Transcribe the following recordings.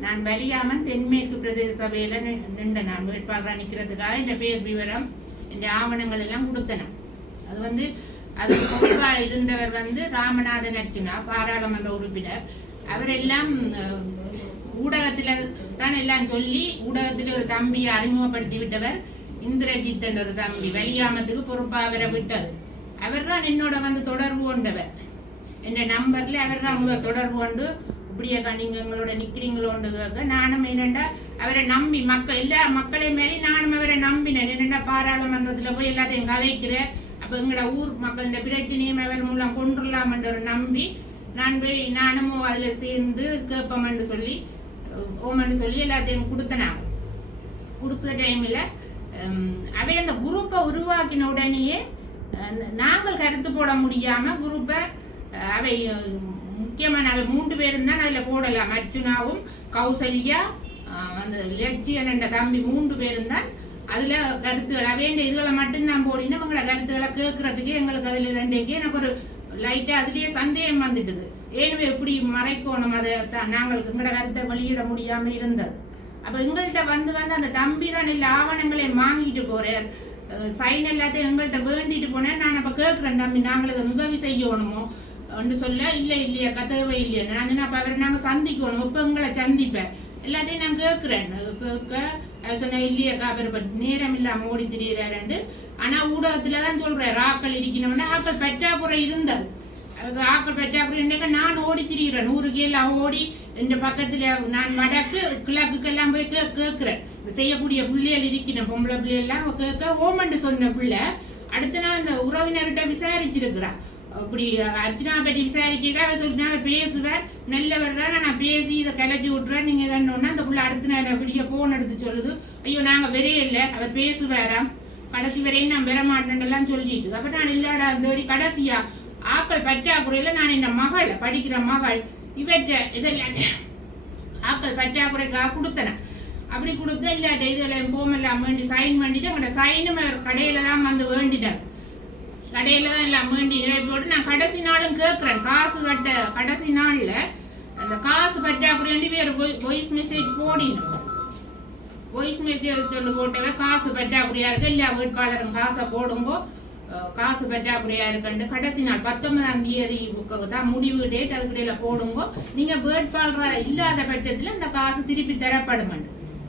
நான் வலியாமன் தென்மேற்கு பிரதேச சபையில நின்ற நான் வேட்பாளராக நிற்கிறதுக்காக இந்த பேர் விவரம் இந்த ஆவணங்கள் எல்லாம் கொடுத்தன அது வந்து அது பொறுப்பா இருந்தவர் வந்து ராமநாதன் அர்ஜுனா பாராளுமன்ற உறுப்பினர். அவரெல்லாம் அஹ், ஊடகத்துல தான் எல்லாம் சொல்லி ஊடகத்துல ஒரு தம்பியை அறிமுகப்படுத்தி விட்டவர் இந்திரஜித்தன் ஒரு தம்பி. வலியாமத்துக்கு பொறுப்பா அவரை விட்டது. அவர் தான் என்னோட வந்து தொடர்பு கொண்டவர். என் நம்பர்ல அவர் தான் முதல் தொடர்பு கொண்டு இப்படியே நீங்கள் எங்களோட நிக்கிறீங்களோண்டு நானும் என்னென்னா அவரை நம்பி மக்கள் எல்லா மக்களையும் மாரி நானும் அவரை நம்பினேன். என்னென்னா பாராளுமன்றத்தில் போய் எல்லாத்தையும் கதைக்கிறேன் அப்போ எங்களோட ஊர் மக்கள் இந்த பிரச்சனையும் அவர் மூலம் கொண்டுடலாம்ன்ற ஒரு நம்பி நான் போய் நானும் அதில் சேர்ந்து கேட்போம்னு சொல்லி ஓமன்னு சொல்லி எல்லாத்தையும் கொடுத்தனாங்க கொடுத்த டைமில் அவை அந்த குரூப்பை உருவாக்கின உடனேயே நாங்கள் கருத்து போட முடியாமல் குரூப்பை அவை அஹ், முக்கியமான மூன்று பேரும் தான் அதில் போடலாம். அர்ஜுனாவும் கௌசல்யா வந்து அந்த லட்சியன் என்ற தம்பி மூன்று பேரும் தான். அதுல கருத்துக்கள் வேண்டிய இதுகளை மட்டும்தான் போடினா உங்களோட கருத்துக்களை கேட்கறதுக்கு எங்களுக்கு அதுல ரெண்டைக்கு எனக்கு ஒரு லைட்டா அதுலயே சந்தேகம் வந்துட்டுது. ஏனும் எப்படி மறைக்கணும் அதை தான்? நாங்கள் எங்களோட கருத்தை வெளியிட முடியாம இருந்தது. அப்ப எங்கள்கிட்ட வந்து வந்து அந்த தம்பி தான் இல்ல ஆவணங்களை வாங்கிட்டு போறார். சைன் எல்லாத்தையும் எங்கள்கிட்ட வேண்டிட்டு போனேன். நான் அப்ப கேட்குறேன் தம்பி நாங்கள் இதை உதவி செய்யணுமோ? ஒன்று சொல்ல இல்லை இல்லையா கதவை இல்லையா நான் சொன்னேன், அப்ப அவரை நாங்கள் சந்திக்கணும் இப்போ உங்களை சந்திப்பேன். எல்லாத்தையும் நான் கேட்குறேன். கேட்க சொன்னேன் சொன்ன இல்லையாக்கா அவர் நேரம் இல்லாமல் ஓடி திரியிறாரு ஆனால் ஊடகத்தில் தான் சொல்கிறேன் ஆக்கள் இருக்கணும்னா ஆக்கள் பெற்றாக்குறை இருந்தது. அது ஆக்கள் பெற்றாக்குறை என்னக்கா நான் ஓடி திரிகிறேன் நூறு கீழ ஓடி இந்த பக்கத்தில் நான் வடக்கு கிழக்குக்கெல்லாம் போய் கே கேட்குறேன். இந்த செய்யக்கூடிய பிள்ளைகள் இருக்கணும் பொம்பளை பிள்ளைகள்லாம் கேட்க ஓமண்டு சொன்ன பிள்ளை அடுத்த நாள் அந்த உறவினர்கிட்ட விசாரிச்சிருக்கிறா இப்படி அர்ச்சனா பற்றி விசாரிக்கிறா அவர் சொல்லிட்டு அவர் பேசுவார் நல்லவர் தான். நான் பேசி இதை கலைச்சி விட்டுறேன். நீங்க எதன்னா அந்த புள்ள அடுத்த நேரம் அப்படியே போன் எடுத்து சொல்லுது. ஐயோ நாங்க வெறையே இல்லை. அவர் பேசுவாராம். கடைசி வரையும் நான் பெற மாட்டேன்லாம் சொல்லிட்டு. அப்ப நான் இல்லாடா தேடி கடைசியா ஆக்கள் பற்றாக்குறையில நான் இந்த மகள்? படிக்கிற மகள். இவற்ற இதெல்லாம் ஆக்கள் பற்றாக்குறைக்காக கொடுத்தனேன் அப்படி கொடுத்து இல்லாட்ட இதெல்லாம் போமெல்லாம் வேண்டி சைன் பண்ணிட்டு அவங்களோட சைனும் அவர் கடையில தான் வந்து வேண்டிட்டார். கடையில தான் எல்லாம் மீண்டி நிரப்பி போட்டு நான் கடைசி நாளும் கேட்குறேன் காசு கட்ட கடைசி நாள்ல அந்த காசு பற்றாக்குறை வேறு வாய்ஸ் மெசேஜ் போடினோம் வாய்ஸ் மெசேஜ் சொல்லி போட்டவே காசு பற்றாக்குறையா இருக்கு. இல்லையா வீட்பாளரும் காசை போடும்போ காசு பற்றாக்குறையா இருக்குன்னு கடைசி நாள் பத்தொன்பதாம் தேதி தான் முடிவு டேட் அதுக்கிடையில போடுங்க நீங்க வேட்பாளராக இல்லாத பட்சத்தில் இந்த காசு திருப்பி தரப்படும்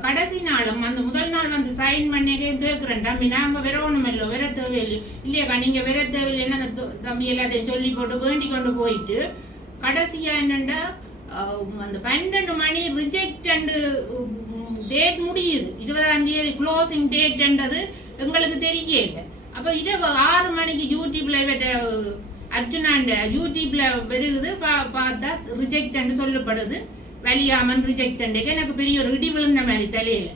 கடைசி நாளும் அந்த முதல் நாள் வந்து சைன் பண்ணி கேட்கிறேன் தம்பி நாம விரவணும் இல்லை விர தேவையில்லை. இல்லையாக்கா நீங்க விர தேவையில்லைன்னு அந்த தம்பி எல்லாத்தையும் சொல்லி போட்டு வேண்டி கொண்டு போயிட்டு கடைசியா என்னண்டா அந்த பன்னெண்டு மணி ரிஜெக்ட் அண்டு டேட் முடியுது. இருபதாம் தேதி க்ளோசிங் டேட்ன்றது எங்களுக்கு தெரியல. அப்ப இரவு ஆறு மணிக்கு யூடியூப்ல அர்ஜுனாண்ட யூடியூப்ல வருகுது பா- பார்த்தா ரிஜெக்ட் சொல்லப்படுது. வலியாமன் ரிஜெக்ட் எனக்கு பெரிய ஒரு இடி விழுந்த மாதிரி தலையில.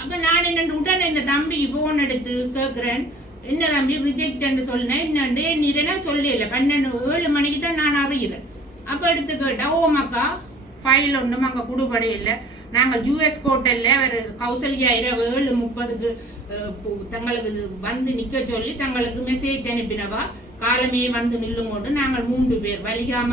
அப்ப நான் என்ன உடனே இந்த தம்பிக்கு போன் எடுத்து கேக்குறேன். என்ன தம்பி ரிஜெக்ட் சொன்னேன் என்னண்டு நீரனா சொல்லல பன்னெண்டு ஏழு மணிக்கு தான் நான் அறிகிறேன். அப்ப எடுத்து கேட்டா ஓ மக்கா ஃபைல் ஒன்றும் அங்கே கொடுபடை இல்லை நாங்கள் யூஎஸ் ஹோட்டலில் அவர் கௌசல்யா இரவு ஏழு முப்பதுக்கு தங்களுக்கு வந்து நிற்க சொல்லி தங்களுக்கு மெசேஜ் அனுப்பினவா? காலமே வந்து நில்லுங்கோண்டு நாங்கள் மூன்று பேர். வலிகாம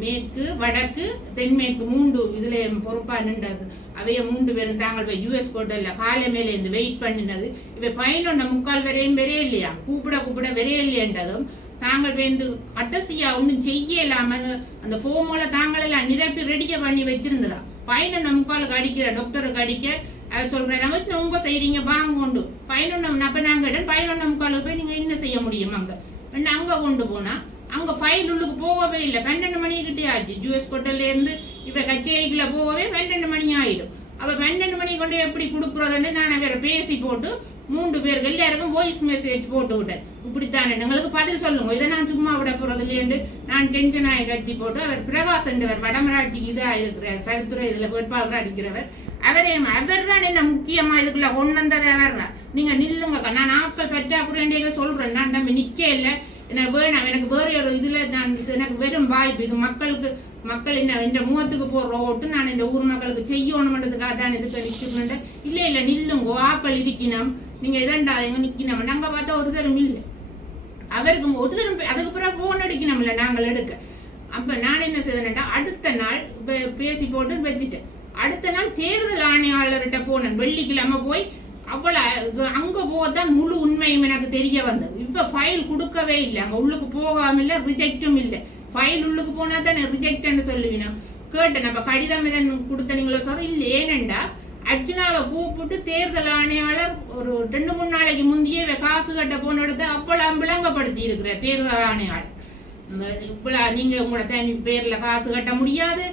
மேற்கு வடக்கு தென்மேற்கு மூன்று இதுல பொறுப்பா நின்றது அவைய மூன்று பேரும் தாங்கள் போய் யூஎஸ் கோட்டல்ல காலை மேல இருந்து வெயிட் பண்ணினது இவ பதினொன்று முக்கால் வரையும் வெறிய இல்லையா கூப்பிட கூப்பிட வெறைய இல்லையன்றதும் தாங்கள் வந்து அட்டசியா ஒன்றும் இல்லாம அந்த ஃபோமோல தாங்கள் எல்லாம் நிரப்பி ரெடியா பண்ணி வச்சிருந்ததா பதினொன்று முக்காலுக்கு அடிக்கிற டாக்டருக்கு அடிக்க அவர் சொல்றாரு உங்க செய்றீங்க வாங்க கொண்டு பதினொன்று அப்ப நாங்க இடம் பதினொன்று முக்காலுக்கு போய் நீங்க என்ன செய்ய முடியும் அங்க என்ன அங்க கொண்டு போனா அங்க ஃபைல் உள்ளுக்கு போகவே இல்லை. பன்னெண்டு மணி கிட்டே ஆச்சு. ஜூஎஸ் ஹோட்டல்ல இருந்து இப்ப கச்சேரிக்குள்ள போகவே பன்னெண்டு மணி ஆயிடும். அப்ப பன்னெண்டு மணி கொண்டு எப்படி கொடுக்குறதுன்னு நான் வேற பேசி போட்டு மூன்று பேருக்கு எல்லாருக்கும் வாய்ஸ் மெசேஜ் போட்டு விட்டேன். இப்படித்தானே? எங்களுக்கு பதில் சொல்லுங்க. இதை நான் சும்மா விட போறது இல்லையண்டு நான் டென்ஷன் ஆகி கட்டி போட்டு அவர் பிரகாஷ் என்றவர் வடமராட்சிக்கு இதா இருக்கிறார். கருத்துறை இதுல வேட்பாளராக இருக்கிறவர். அவரே அவர் தான் என்ன முக்கியமா இதுக்குள்ள கொண்டு வந்தது? அவர் நீங்க நில்லுங்க நான் ஆட்கள் பற்றாக்குறைய சொல்றேன். நான் நம்ம நிக்க இல்லை. எனக்கு வேணாம் எனக்கு வேறு ஒரு இதில் நான் எனக்கு வெறும் வாய்ப்பு. இது மக்களுக்கு மக்கள் என்ன இந்த முகத்துக்கு போடுற ஓட்டு நான் இந்த ஊர் மக்களுக்கு செய்யணும்ன்றதுக்காக தான் இதுக்கு நிற்கணும்ன்ற இல்லை இல்லை நில்லுங்கோ ஆக்கள் இருக்கணும். நீங்க இதண்டாதீங்க நிற்கணும் நாங்கள் பார்த்தா ஒரு தரம் இல்லை. அவருக்கு ஒரு தரம் அதுக்கு பிறகு ஃபோன் அடிக்கணும்ல நாங்கள் எடுக்க. அப்போ நான் என்ன செய்தேன்டா அடுத்த நாள் பே- பேசி போட்டு வச்சுட்டேன். அடுத்த நாள் தேர்தல் ஆணையாளர்கிட்ட போனேன். வெள்ளிக்கிழமை போய் அவ்வளோ அங்கே போக தான் முழு உண்மையும் எனக்கு தெரிய வந்தது. இப்ப ஃபைல் கொடுக்கவே இல்லை. அங்க உள்ளுக்கு போகாம இல்ல ரிஜெக்டும் இல்லை. ஃபைல் உள்ளுக்கு போனா தானே ரிஜெக்ட்னு சொல்லுவீங்க கேட்டேன். நம்ம கடிதம் இதன் கொடுத்தனீங்களோ சார் இல்ல ஏனண்டா? அர்ஜுனாவை கூப்பிட்டு தேர்தல் ஆணையாளர் ஒரு ரெண்டு மூணு நாளைக்கு முந்தையே காசு கட்ட போன இடத்த அப்பளம் விளங்கப்படுத்தி இருக்கிற தேர்தல் ஆணையாளர். இந்த நீங்க உங்களோட தனி பேர்ல காசு கட்ட முடியாது.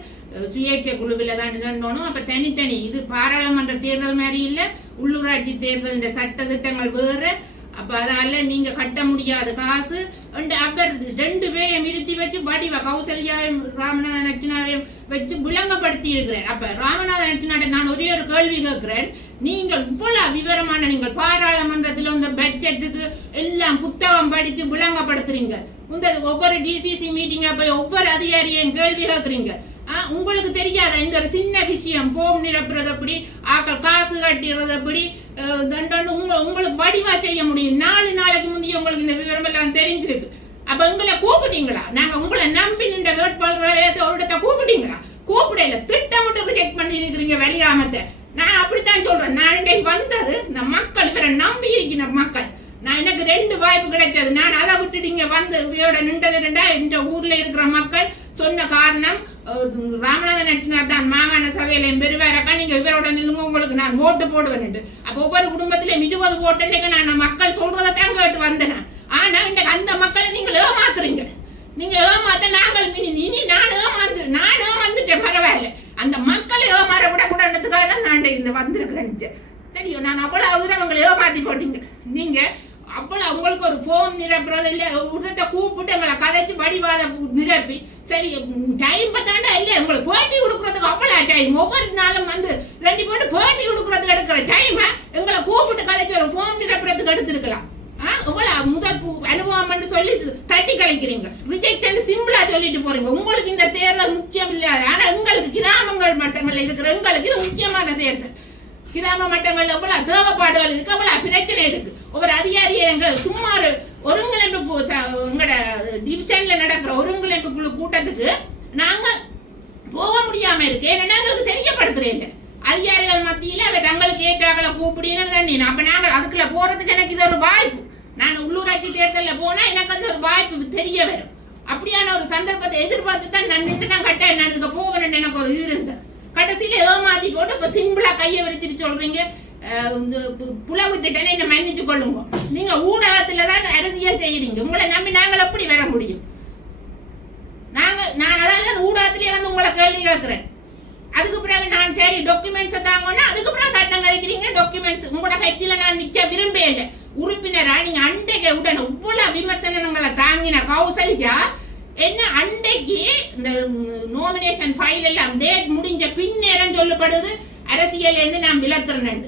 சுயேட்சை குழுவில் தான் இதண்டோணும் அப்ப தனித்தனி இது பாராளுமன்ற தேர்தல் மாதிரி இல்ல. உள்ளூராட்சி தேர்தல் இந்த சட்ட திட்டங்கள் வேற. அப்ப அதால நீங்க கட்ட முடியாத காசு அப்ப ரெண்டு பேரையும் நிறுத்தி வச்சு வடிவ கௌசல்யாவையும் ராமநாதன் அர்ச்சனாவையும் வச்சு விளங்கப்படுத்தி இருக்கிறேன். அப்ப ராமநாதன் அர்ச்சனாட்ட நான் ஒரே ஒரு கேள்வி கேட்கிறேன். நீங்கள் இவ்வளவு விவரமான நீங்கள் பாராளுமன்றத்தில் இந்த பட்ஜெட்டுக்கு எல்லாம் புத்தகம் படிச்சு விளங்கப்படுத்துறீங்க. இந்த ஒவ்வொரு டிசிசி மீட்டிங்கா போய் ஒவ்வொரு அதிகாரியையும் கேள்வி கேட்கறீங்க. ஆ, உங்களுக்கு தெரியாத? இந்த ஒரு சின்ன விஷயம் போம் நிரப்புறது எப்படி ஆக்கள் காசு கட்டிடுறது எப்படி தண்டனை உங்களுக்கு வடிவா செய்ய முடியும். நாலு நாளைக்கு முந்தைய உங்களுக்கு இந்த விவரம் எல்லாம் தெரிஞ்சிருக்கு. அப்ப உங்களை கூப்பிட்டீங்களா? நாங்க உங்களை நம்பி நின்ற வேட்பாளர்களை ஒரு இடத்த கூப்பிட்டீங்களா கூப்பிடல திட்டமிட்டு செக் பண்ணி இருக்கிறீங்க வெளியாமத்தை நான் அப்படித்தான் சொல்றேன். நான் இன்றைக்கு வந்தது இந்த மக்கள் இவரை நம்பி இருக்கிற மக்கள். நான் எனக்கு ரெண்டு வாய்ப்பு கிடைச்சது. நான் அதை விட்டுட்டு இங்க வந்து இவையோட நின்றது ரெண்டா? இந்த ஊர்ல இருக்கிற மக்கள் சொன்ன காரணம் ராமநாதன் நட்டினார் தான் மாகாண சபையில பெருவாரக்கா நீங்க இவரோட நில்லுங்க உங்களுக்கு நான் ஓட்டு போடுவேன் அப்போ ஒவ்வொரு குடும்பத்திலையும் இருபது ஓட்டுன்னு நான் மக்கள் சொல்றதைத்தான் கேட்டு வந்தேன் நான். ஆனா இன்னைக்கு அந்த மக்களை நீங்கள் ஏமாத்துறீங்க நீங்க ஏமாத்த நாங்கள் இனி இனி நான் ஏமாந்து நான் ஏமாந்துட்டேன் பரவாயில்ல அந்த மக்களை ஏமாற விடக்கூடாதுக்காக தான் நான் இந்த வந்திருக்கிறேன் சரியோ நான் அவ்வளவு தூரம் உங்களை ஏமாத்தி போட்டீங்க நீங்க அவ்வளவு உங்களுக்கு ஒரு ஃபோன் நிரப்புறது இல்லை உடனே கூப்பிட்டு எங்களை கதைச்சு வடிவாத நிரப்பி சரி டைம் பார்த்தாண்டா இல்லையா? உங்களுக்கு பேட்டி கொடுக்கறதுக்கு அவ்வளோ டைம் ஒவ்வொரு நாளும் வந்து ரெண்டு போட்டு பேட்டி கொடுக்கறதுக்கு எடுக்கிற டைம் எங்களை கூப்பிட்டு கதைச்சு ஒரு ஃபோன் நிரப்புறதுக்கு எடுத்துருக்கலாம். ஆ, இவ்வளவு முதல் பு- அனுபவம் சொல்லி தட்டி கழிக்கிறீங்க ரிஜெக்ட் சிம்பிளா சொல்லிட்டு போறீங்க. உங்களுக்கு இந்த தேர்தல் முக்கியம் இல்ல ஆனா உங்களுக்கு கிராமங்கள் மட்டங்கள்ல இருக்கிற எங்களுக்கு இது முக்கியமான தேர்தல். கிராம மட்டங்கள்ல எவ்வளவு தேவைப்பாடுகள் இருக்கு அவ்வளவு பிரச்சனை இருக்கு. ஒவ்வொரு அதிகாரியை எங்க சும்மா ஒருங்கிணைப்பு கு- ச- டிவிஷன்ல நடக்கிற ஒருங்கிணைப்பு குழு கூட்டத்துக்கு நாங்க போக முடியாம இருக்கு. ஏன்னா எங்களுக்கு தெரியப்படுத்துறேன். அதிகாரிகள் மத்தியில அவ தங்களுக்கு ஏற்றாக்களை கூப்பிடுன்னு தண்ணி அப்ப நாங்கள் அதுக்குள்ள போறதுக்கு எனக்கு இது ஒரு வாய்ப்பு. நான் உள்ளூராட்சி தேர்தலில் போனால் எனக்கு அந்த ஒரு வாய்ப்பு தெரிய வரும். அப்படியான ஒரு சந்தர்ப்பத்தை எதிர்பார்த்து தான் நான் நின்று நான் கட்ட நான் இதுக்கு போகிறேன்னு எனக்கு ஒரு இது இருந்தது. கடைசியில் ஏமாத்தி போட்டு இப்போ சிம்பிளாக கையை விரிச்சிட்டு சொல்கிறீங்க அஹ், இந்த பு- புல என்ன மன்னிச்சு கொள்ளுங்க. நீங்க ஊடகத்துல தான் அரசியல் செய்யறீங்க. உங்களை நம்பி நாங்கள் எப்படி வர முடியும்? நாங்க நான் அதான் அந்த ஊடகத்திலே வந்து உங்களை கேள்வி கேட்கிறேன். அதுக்கு பிறகு நான் சரி டாக்குமெண்ட்ஸ் தாங்கன்னா அதுக்கு பிறகு சட்டம் கழிக்கிறீங்க டாக்குமெண்ட்ஸ் உங்களோட கட்சியில நான் நிக்க விரும்பவே இல்லை. உறுப்பினரா நீங்க அண்டைக்கு உடனே இவ்வளவு விமர்சனங்களை தாங்கின கௌசல்யா என்ன அண்டைக்கு இந்த நோமினேஷன் ஃபைல் எல்லாம் டேட் முடிஞ்ச பின்னேரம் சொல்லப்படுது அரசியல் இருந்து நான் விளத்துறேன்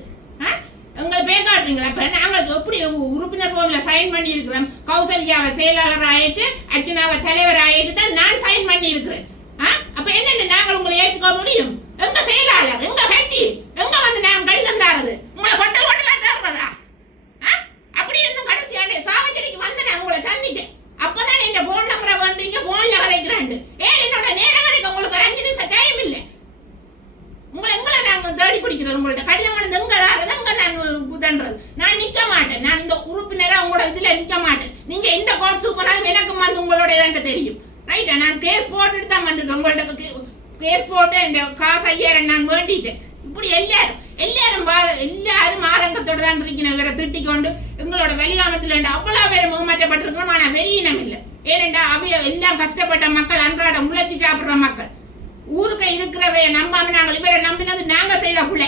உங்களை பேக்காடுறீங்களா? இப்போ நாங்கள் எப்படி உ- உறுப்பினர் ஃபோமில் சைன் பண்ணியிருக்கிறோம்? கௌசல்யாவை செயலாளர் ஆயிட்டு அர்ச்சனாவை தலைவர் ஆயிட்டு தான் நான் சைன் பண்ணியிருக்கிறேன். ஆ? அப்போ என்னென்ன நாங்கள் உங்களை ஏற்றுக்க முடியும்? எங்க செயலாளர் எங்கள் கட்சி எங்கே வந்து நாங்கள் கடிதம் தாரது. உங்களை ஹோட்டல் கொட்டலா ஆ? அப்படி இன்னும் கடைசியான சாவச்சேரிக்கு வந்து நான் உங்களை சந்திட்டேன் அப்பதான் என் போன் நம்பரை பண்றீங்க போன்ல கலைக்கிறாண்டு ஏன் என்னோட நேரம் கலைக்க உங்களுக்கு ஒரு அஞ்சு நிமிஷம் டைம் இல்லை உங்களை எங்களை நாங்க தேடி பிடிக்கிறது உங்கள்ட்ட கடிதம் கொண்டு எங்க தாரது எங்க நான் புதன்றது நான் நிக்க மாட்டேன் நான் இந்த உறுப்பினரா உங்களோட இதுல நிக்க மாட்டேன் நீங்க எந்த கோட்ஸுக்கு போனாலும் எனக்கு வந்து உங்களோட இதாண்ட தெரியும் ரைட்டா நான் கேஸ் போட்டுட்டு தான் வந்திருக்கேன் உங்கள்ட்ட கேஸ் போட்டு இந்த காசு ஐயாயிரம் நான் வேண்டிட்டேன் இப்படி எல்லாரும் எல்லாரும் வா- எல்லாரும் தான் இருக்கிற இவரை திட்டிக் கொண்டு எங்களோட வெளியாமத்துல இருந்து அவ்வளவு பேர் முகமாற்றப்பட்டிருக்கணும் ஆனா வெளியினம் இல்லை. ஏனென்றா அவைய எல்லாம் கஷ்டப்பட்ட மக்கள் அன்றாடம் முளைச்சி சாப்பிடுற மக்கள். ஊருக்கு இருக்கிறவைய நம்பாம நாங்கள் இவரை நம்பினது நாங்க செய்த பிள்ளை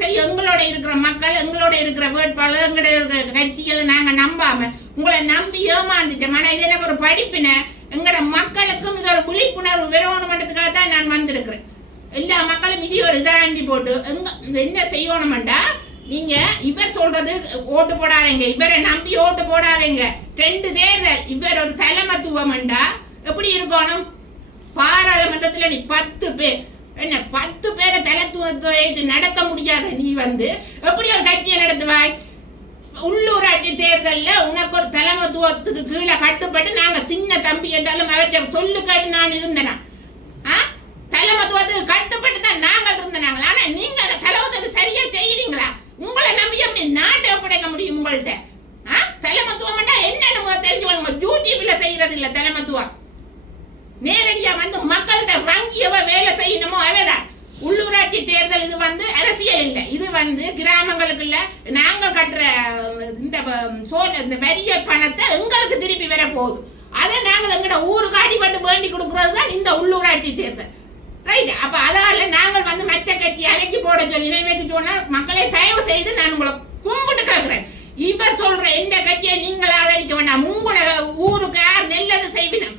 சரி எங்களோட இருக்கிற மக்கள் எங்களோட இருக்கிற வேட்பாளர் எங்களோட இருக்கிற கட்சிகளை நாங்க நம்பாம உங்களை நம்பி ஏமாந்துட்டோம். ஆனா இது எனக்கு ஒரு படிப்பின. எங்களோட மக்களுக்கும் இது ஒரு விழிப்புணர்வு வரணுமன்றதுக்காக தான் நான் வந்திருக்கிறேன். எல்லா மக்களும் இது ஒரு இதாண்டி போட்டு எங்க என்ன செய்யணுமெண்டா நீங்க இவர் சொல்றது ஓட்டு போடாதீங்க. இவரை நம்பி ஓட்டு போடாதீங்க. ரெண்டு தேர்தல் இவர் ஒரு தலைமத்துவம்டா எப்படி இருக்கணும்? பாராளுமன்றத்துல நீ பத்து பேர். என்ன பத்து பேரை தலைத்துவத்தை நடத்த முடியாத நீ வந்து எப்படி ஒரு கட்சியை நடத்துவாய்? உள்ளூராட்சி தேர்தலில் உனக்கு ஒரு தலைமத்துவத்துக்கு கீழே கட்டுப்பட்டு நாங்கள் சின்ன தம்பி என்றாலும் அவற்றை சொல்லு கேட்டு நான் இருந்தேனா? ஆ? தலைமத்துவத்துக்கு கட்டுப்பட்டு தான் நாங்கள் இருந்தனாங்களா? ஆனால் நீங்கள் அந்த தலைமத்துக்கு சரியா செய்கிறீங்களா உங்களை நம்பி எப்படி நாட்டை ஒப்படைக்க முடியும் உங்கள்ட்ட? ஆ? தலைமத்துவம் என்னன்னு முதல்ல தெரிஞ்சு கொள்ளுங்க யூடியூப்ல செய்யறது இல்ல தலைமத்துவம். நேரடியா வந்து மக்கள்கிட்ட வங்கியவ வேலை செய்யணுமோ அவைதான் உள்ளூராட்சி தேர்தல் இது வந்து அரசியல் இல்லை. இது வந்து கிராமங்களுக்குள்ள நாங்கள் கட்டுற இந்த அஹ், சோல் இந்த வரிய பணத்தை எங்களுக்கு திருப்பி வர போகுது. அதை நாங்கள் எங்கட ஊருக்கு அடிபட்டு வேண்டி கொடுக்கறது தான் இந்த உள்ளூராட்சி தேர்தல். ரைட் அப்ப அதால நாங்கள் வந்து மற்ற கட்சி அவைக்கு போட சொல்லி இவைக்கு சொன்னா மக்களை தயவு செய்து நான் உங்களை கும்பிட்டு கேட்கிறேன் இவர் சொல்ற எந்த கட்சியை நீங்கள் ஆதரிக்க வேண்டாம். உங்களோட ஊருக்கு யார் நல்லது செய்வினம்.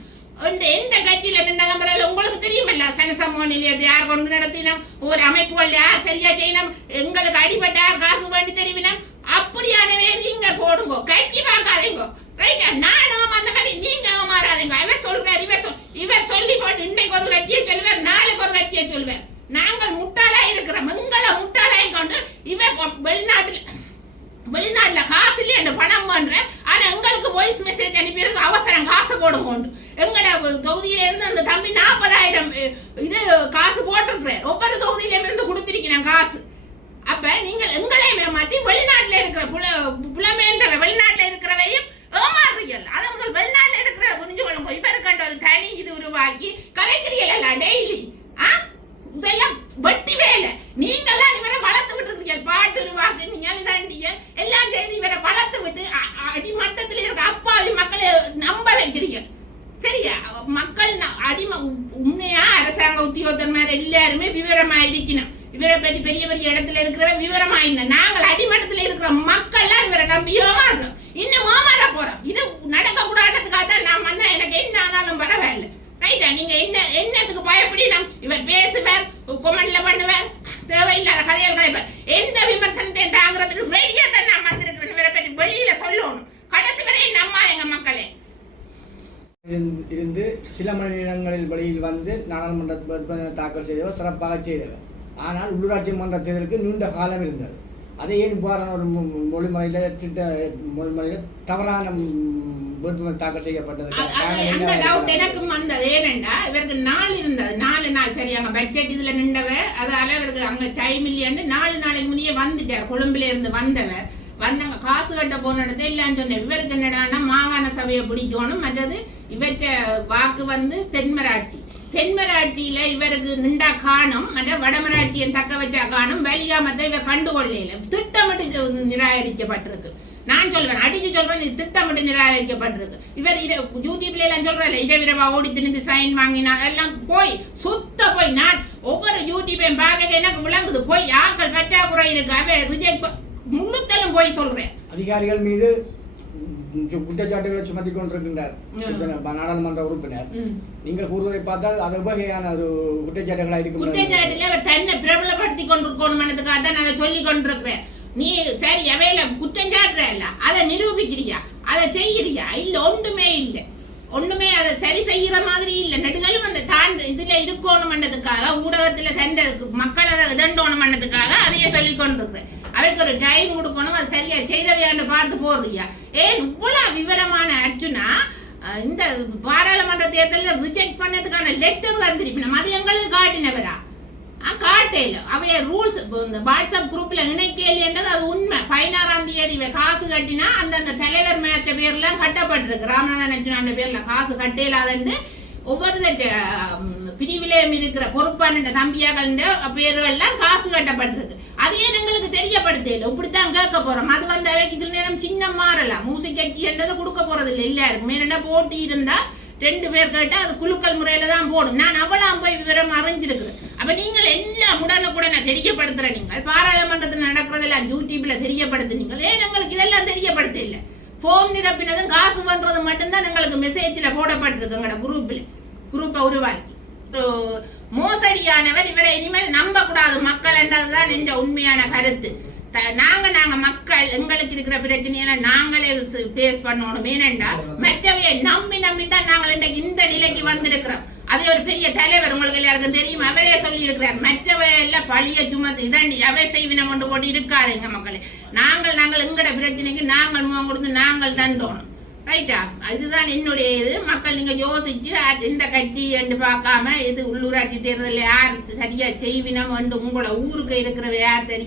அந்த எந்த கட்சியில நின்றாலும் உங்களுக்கு தெரியுமல்ல. சனசமூக நிலையத்தை யார் கொண்டு நடத்தினோம்? ஒரு அமைப்புகள் யார் சரியா செய்யணும்? எங்களுக்கு அடிபட்ட யார் காசு வேண்டி தெரிவினம். அப்படியானவே நீங்க போடுங்க. கட்சி பார்க்காதீங்க. ரைட்டா நானும் அந்த மாதிரி நீங்க மாறாதீங்க. இவர் சொல்றாரு இவர் சொல் இவர் சொல்லி போட்டு இன்னைக்கு ஒரு கட்சியை சொல்லுவார் நாளைக்கு ஒரு கட்சியை சொல்லுவார். நாங்கள் முட்டாளா இருக்கிறோம். எங்களை முட்டாளாய் கொண்டு இவர் வெளிநாட்டில் வெளிநாட்டில் காசுலேயே அந்த பணம் பண்ற ஆனா எங்களுக்கு வாய்ஸ் மெசேஜ் அனுப்பியிருக்கு அவசரம் காசு போடுங்க எங்கட தொகுதியில இருந்து அந்த தம்பி நாற்பதாயிரம் இது காசு போட்டிருக்கிறேன் ஒவ்வொரு தொகுதியில இருந்து கொடுத்திருக்கிறேன் காசு. அப்ப நீங்கள் எங்களையும் ஏமாத்தி வெளிநாட்டில் இருக்கிற புல புலமேந்த வெளிநாட்டில் இருக்கிறவையும் ஏமாறுறீர்கள் அதை முதல் வெளிநாட்டுல இருக்கிற புரிஞ்சு கொள்ளும் இப்ப இருக்கின்ற ஒரு தனி இது உருவாக்கி கலைக்கிறீர்கள் டெய்லி ஆ? இதெல்லாம் வெட்டி வேலை. நீங்கள்லாம் இவரை வளர்த்து விட்டு இருக்கீங்க பாட்டு உருவாக்கு நீங்கள் இதாண்டிய எல்லாம் செய்து இவரை வளர்த்து விட்டு அடிமட்டத்தில் இருக்க அப்பாவி மக்களை நம்ப வைக்கிறீங்க. சரியா? மக்கள் அடிம உண்மையா? அரசாங்க உத்தியோகத்தன்மார் எல்லாருமே விவரமா இருக்கணும் இவரை பற்றி பெரிய பெரிய இடத்துல இருக்கிற விவரமா இல்லை நாங்கள் அடிமட்டத்தில் இருக்கிற மக்கள்லாம் இவரை நம்பி ஏமாறுறோம். இன்னும் ஏமாற போறோம். இது நடக்க கூடாததுக்காக தான் நான் வந்தேன். எனக்கு என்ன ஆனாலும் பரவாயில்ல. ரைட்டா நீங்க என்ன என்னத்துக்கு பயப்படினம் இவர் பேசுவார் கொமெண்ட்ல பண்ணுவார் தேவையில்லாத கதைகள் கதைப்பார். எந்த விமர்சனத்தையும் தாங்கிறதுக்கு ரெடியா தான் நான் வந்திருக்கிறேன். இவரை பற்றி வெளியில சொல்லணும். கடைசி வரை நம்மா எங்க மக்களே. இருந்து- சில மணி நேரங்களில் வெளியில் வந்து நாடாளுமன்ற தாக்கல் செய்தவர் சிறப்பாக செய்தவர். ஆனால் உள்ளூராட்சி மன்ற தேர்தலுக்கு நீண்ட காலம் இருந்தது. அதை ஏன் இவ்வாறான ஒரு மொழிமுறையில் திட்ட மொழிமுறையில் தவறான வேட்புமனு தாக்கல் செய்யப்பட்டது எனக்கும் வந்தது. ஏனென்றா இவருக்கு நாள் இருந்தது. நாலு நாள் சரி அங்க பட்ஜெட் இதுல நின்றவ அதால இவருக்கு அங்க டைம் இல்லையான்னு நாலு நாளைக்கு முன்னே வந்துட்டார். கொழும்புல இருந்து வந்தவர் வந்தாங்க காசு கட்ட போன இடத்துல இல்லைன்னு சொன்னேன். இவருக்கு என்னடான்னா மாகாண சபையை பிடிக்கணும். மற்றது இவற்ற வாக்கு வந்து தென்மராட்சி. தென்மராட்சியில இவருக்கு நின்றா காணும். மற்ற வடமராட்சியை தக்க வச்சா காணும். வெளியாமத்தை இவர் கண்டுகொள்ளையில திட்டமிட்டு நிராகரிக்கப்பட்டிருக்கு. நான் சொல்றேன் அடிச்சு சொல்றேன் இது திட்டமிட்டு நிராகரிக்கப்பட்டிருக்கு. இவர் இத யூடியூப்ல எல்லாம் சொல்றேன் இரவிரவா ஓடி திணிந்து சைன் வாங்கினா எல்லாம் போய் சுத்த போய் நான் ஒவ்வொரு யூடியூப்பையும் பார்க்க எனக்கு விளங்குது. போய் ஆக்கள் பற்றாக்குறை இருக்கு அவ ரிஜெக்ட் முழுத்தலும் போய் சொல்றேன். அதிகாரிகள் மீது குற்றச்சாட்டுகளை சுமத்தி கொண்டிருக்கின்றார். நாடாளுமன்ற உறுப்பினர். நீங்கள் கூறுவதை பார்த்தால் அது உபகையான ஒரு குற்றச்சாட்டுகளாக இருக்கும் குற்றச்சாட்டுல தன்னை பிரபலப்படுத்தி நான் அதை சொல்லி கொண்டிருக்கிறேன். நீ சரி எவையில குற்றம் சாட்டுறல்ல அதை நிரூபிக்கிறியா? அதை செய்யறியா? இல்ல ஒன்றுமே இல்ல. ஒண்ணுமே அதை சரி செய்யற மாதிரி இல்ல. நெடுகளும் அந்த தான் இதுல இருக்கணும்ன்றதுக்காக ஊடகத்துல தண்ட மக்களை இதண்டோணும்ன்றதுக்காக அதையே சொல்லி கொண்டிருக்கிறேன். அவைக்கு ஒரு டைம் கொடுக்கணும் அது சரியா செய்தவையாண்டு பார்த்து போடுறியா ஏன் இவ்வளவு விவரமான அர்ஜுனா இந்த பாராளுமன்ற தேர்தலில் ரிஜெக்ட் பண்ணதுக்கான லெட்டர் தான் அது எங்களுக்கு காட்டினவரா? காட்டையில அவைய ரூல்ஸ் இந்த வாட்ஸ்அப் குரூப்பில் இணைக்கலைன்றது அது உண்மை பதினாறாம் தேதி காசு கட்டினா அந்தந்த தலைவர் மேற்ற பேர்லாம் கட்டப்பட்டிருக்கு ராமநாதன் அர்ஜுனாண்ட பேரில் காசு கட்டையிலாதன்னு ஒவ்வொரு பிரிவிலையும் இருக்கிற பொறுப்பான தம்பியாக்கள் பேர்கள்லாம் காசு கட்டப்பட்டிருக்கு அதையே எங்களுக்கு தெரியப்படுத்தல இப்படித்தான் கேட்க போறோம் அது வந்து அவைக்கு சில நேரம் சின்ன மாறலாம் மூசி கட்சி என்றது கொடுக்க போறது இல்லை எல்லாருக்கும் என்ன போட்டி இருந்தா ரெண்டு பேர் கேட்டா அது குலுக்கல் முறையில தான் போடும் நான் அவளாம் போய் விவரம் அறிஞ்சிருக்கிறேன் அப்ப நீங்கள் எல்லாம் உடனுக்குடனே தெரியப்படுத்துற நீங்கள். பாராளுமன்றத்தில் நடக்கிறதெல்லாம் யூடியூப்ல தெரியப்படுத்துனீங்க ஏன் எங்களுக்கு இதெல்லாம் தெரியப்படுத்த இல்லை? ஃபோம் நிரப்பினதும் காசு பண்றதும் மட்டும்தான் எங்களுக்கு மெசேஜ்ல போடப்பட்டிருக்கு குரூப்பில் குரூப்ல குரூப்பை உருவாக்கி. மோசடியானவர் இவரை இனிமேல் நம்ப கூடாது மக்கள் என்றதுதான் என்ற உண்மையான கருத்து. த- நாங்க நாங்க மக்கள் எங்களுக்கு இருக்கிற பிரச்சனையில நாங்களே பேஸ் பண்ணணும். ஏனென்றா மற்றவையை நம்பி நம்பி தான் நாங்கள் இன்றைக்கு இந்த நிலைக்கு வந்திருக்கிறோம். அது ஒரு பெரிய தலைவர் உங்களுக்கு எல்லாருக்கும் தெரியும். அவரே சொல்லி இருக்கிறார் மற்றவை எல்லாம் பழிய சுமத்து இதாண்டி அவை செய்வினம் கொண்டு போட்டு இருக்காதுங்க மக்களே. நாங்கள் நாங்கள் எங்கட பிரச்சனைக்கு நாங்கள் முகம் கொடுத்து நாங்கள் தண்டோணும் ரைட்டா இதுதான் என்னுடைய இது. மக்கள் நீங்க யோசிச்சு அது இந்த கட்சி என்று பார்க்காம இது உள்ளூராட்சி தேர்தலில் யார் சரியா செய்வினம் என்று உங்களோட ஊருக்கு இருக்கிறவ யார் சரி